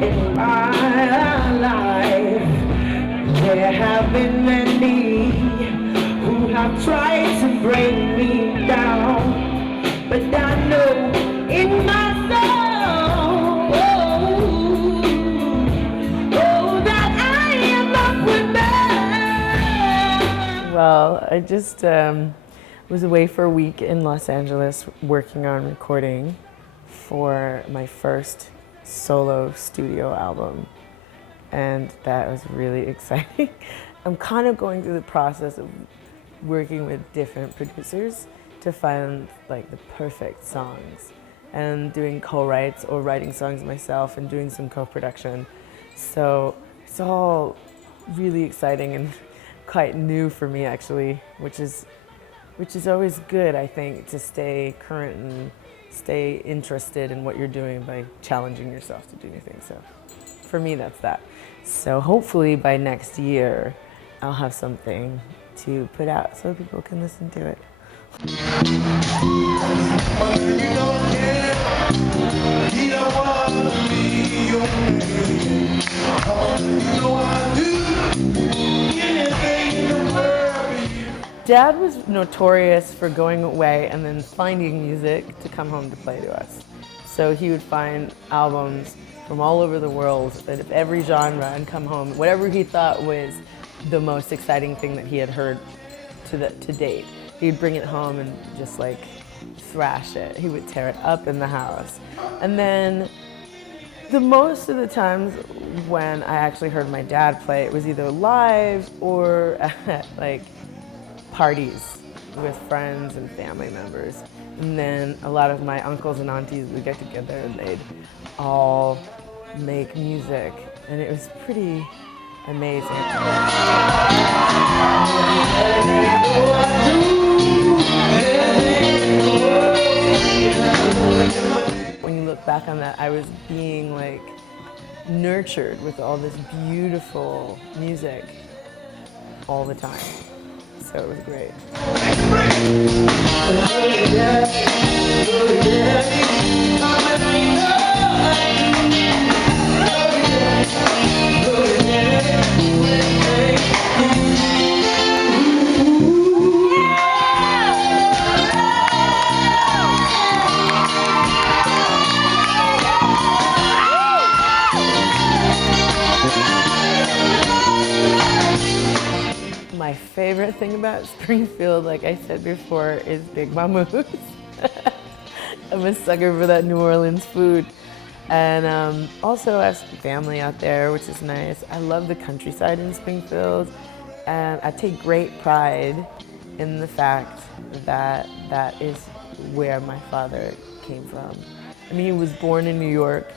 in my life. There have been many who have tried to bring me down, but I know in my soul, that I am not with man. Well, I just was away for a week in Los Angeles working on recording for my first solo studio album, and that was really exciting. I'm kind of going through the process of working with different producers to find like the perfect songs, and doing co-writes or writing songs myself and doing some co-production. So it's all really exciting and quite new for me actually, which is always good, I think, to stay current and stay interested in what you're doing by challenging yourself to do new things. So for me, that's that. So hopefully by next year, I'll have something to put out so people can listen to it. Dad was notorious for going away and then finding music to come home to play to us. So he would find albums from all over the world, of every genre, and come home. Whatever he thought was the most exciting thing that he had heard to date, he'd bring it home and just like thrash it. He would tear it up in the house. And then the most of the times when I actually heard my dad play, it was either live or at like parties with friends and family members. And then a lot of my uncles and aunties would get together and they'd all make music, and it was pretty amazing. When you look back on that, I was being like nurtured with all this beautiful music all the time. So it was great. My favorite thing about Springfield, like I said before, is Big Mamoose. I'm a sucker for that New Orleans food. And also I have some family out there, which is nice. I love the countryside in Springfield, and I take great pride in the fact that that is where my father came from. I mean, he was born in New York,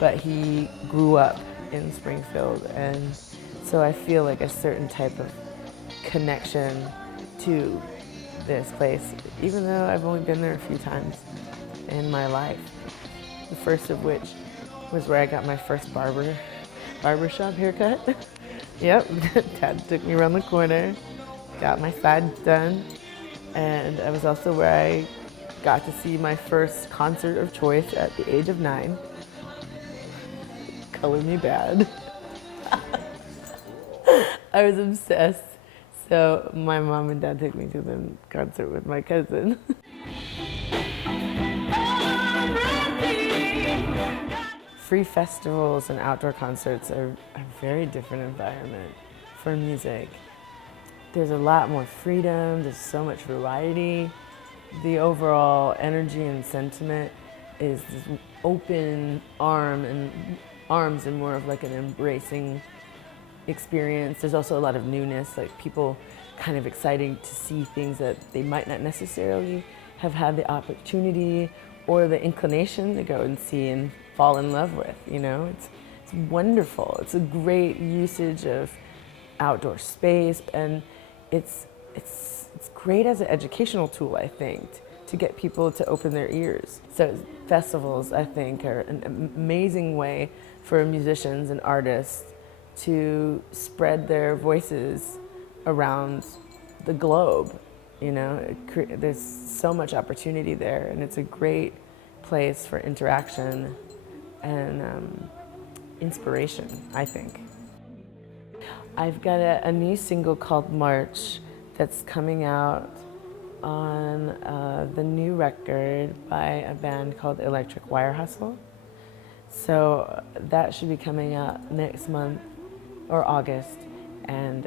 but he grew up in Springfield, and so I feel like a certain type of connection to this place, even though I've only been there a few times in my life. The first of which was where I got my first barbershop haircut. Yep, Dad took me around the corner, got my sides done, and I was also where I got to see my first concert of choice at the age of 9. Color Me Bad. I was obsessed. So my mom and dad took me to the concert with my cousin. Free festivals and outdoor concerts are a very different environment for music. There's a lot more freedom, there's so much variety. The overall energy and sentiment is this open arms and more of like an embracing experience. There's also a lot of newness, like people kind of exciting to see things that they might not necessarily have had the opportunity or the inclination to go and see and fall in love with, you know? It's wonderful. It's a great usage of outdoor space, and it's great as an educational tool, I think, to get people to open their ears. So festivals, I think, are an amazing way for musicians and artists to spread their voices around the globe. You know, there's so much opportunity there, and it's a great place for interaction. And inspiration, I think. I've got a new single called March that's coming out on the new record by a band called Electric Wire Hustle. So that should be coming out next month or August, and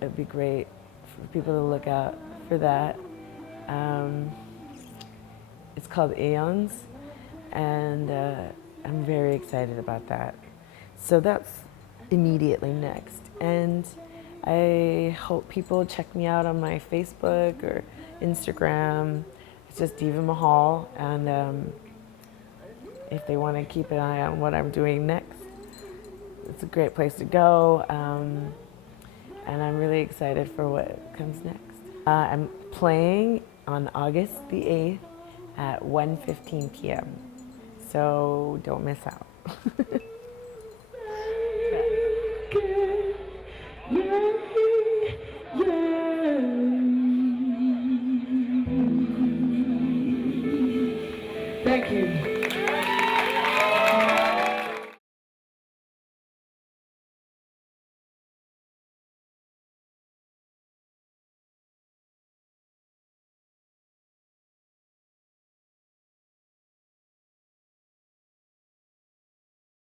it'd be great for people to look out for that. It's called Aeons, and I'm very excited about that. So that's immediately next. And I hope people check me out on my Facebook or Instagram. It's just Deva Mahal, and if they want to keep an eye on what I'm doing next, it's a great place to go. And I'm really excited for what comes next. I'm playing on August the 8th at 1:15 p.m. So don't miss out.